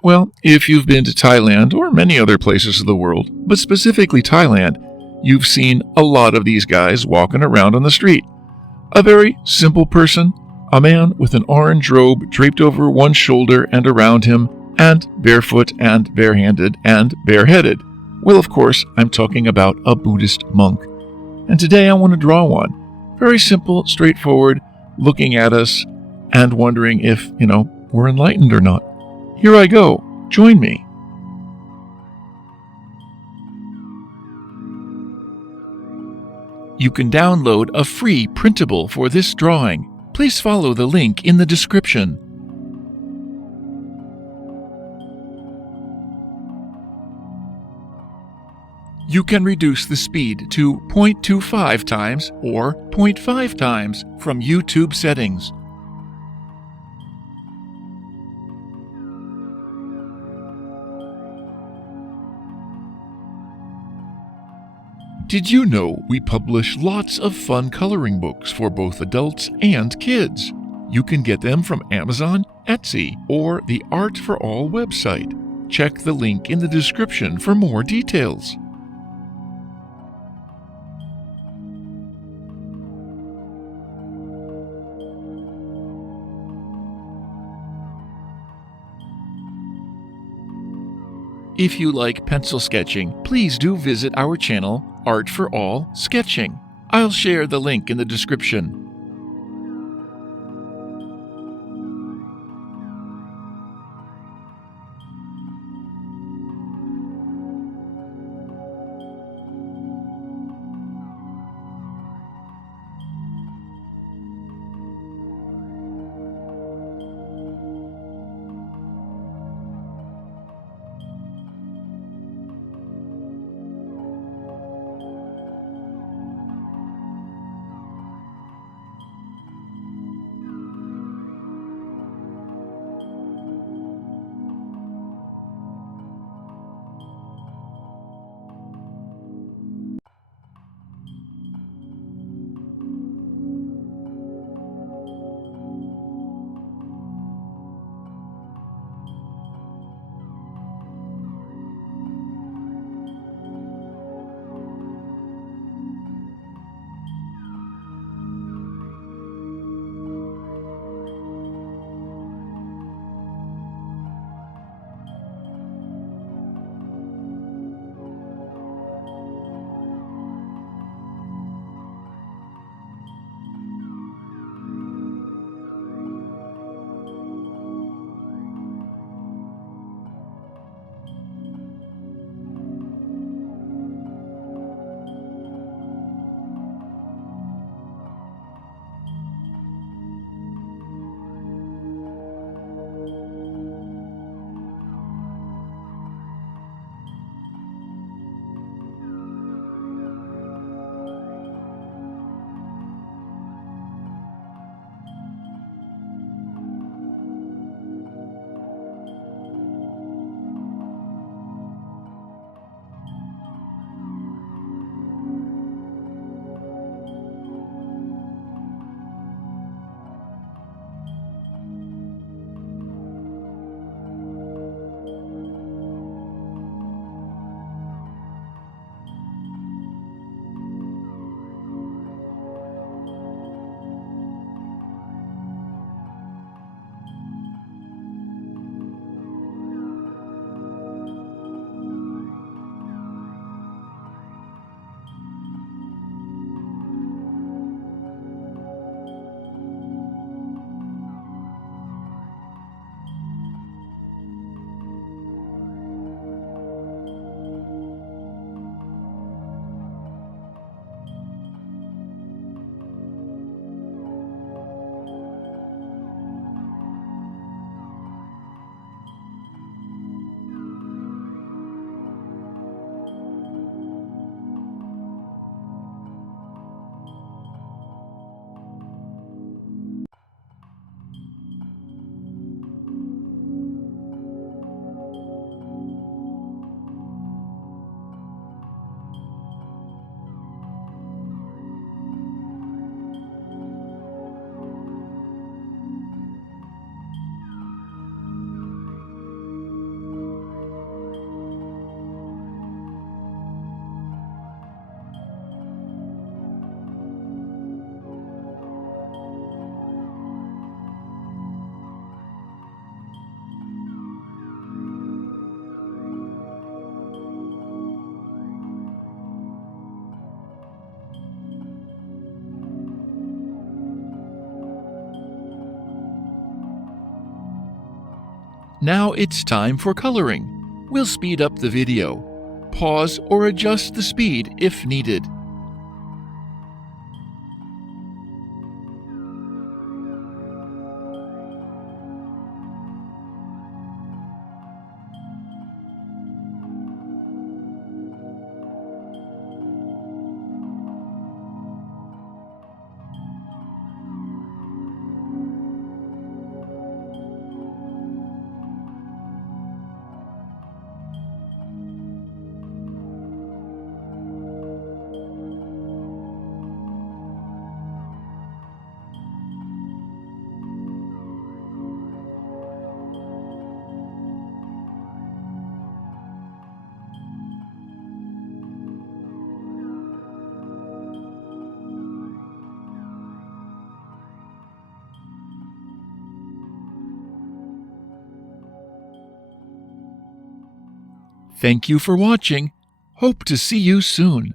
Well, if you've been to Thailand or many other places of the world, but specifically Thailand, you've seen a lot of these guys walking around on the street. A very simple person, a man with an orange robe draped over one shoulder and around him, and barefoot and barehanded and bareheaded. Well, of course, I'm talking about a Buddhist monk. And today I want to draw one. Very simple, straightforward, looking at us and wondering if, we're enlightened or not. Here I go. Join me. You can download a free printable for this drawing. Please follow the link in the description. You can reduce the speed to 0.25 times or 0.5 times from YouTube settings. Did you know we publish lots of fun coloring books for both adults and kids? You can get them from Amazon, Etsy, or the Art for All website. Check the link in the description for more details. If you like pencil sketching, please do visit our channel, Art for All Sketching. I'll share the link in the description. Now it's time for coloring. We'll speed up the video. Pause or adjust the speed if needed. Thank you for watching. Hope to see you soon.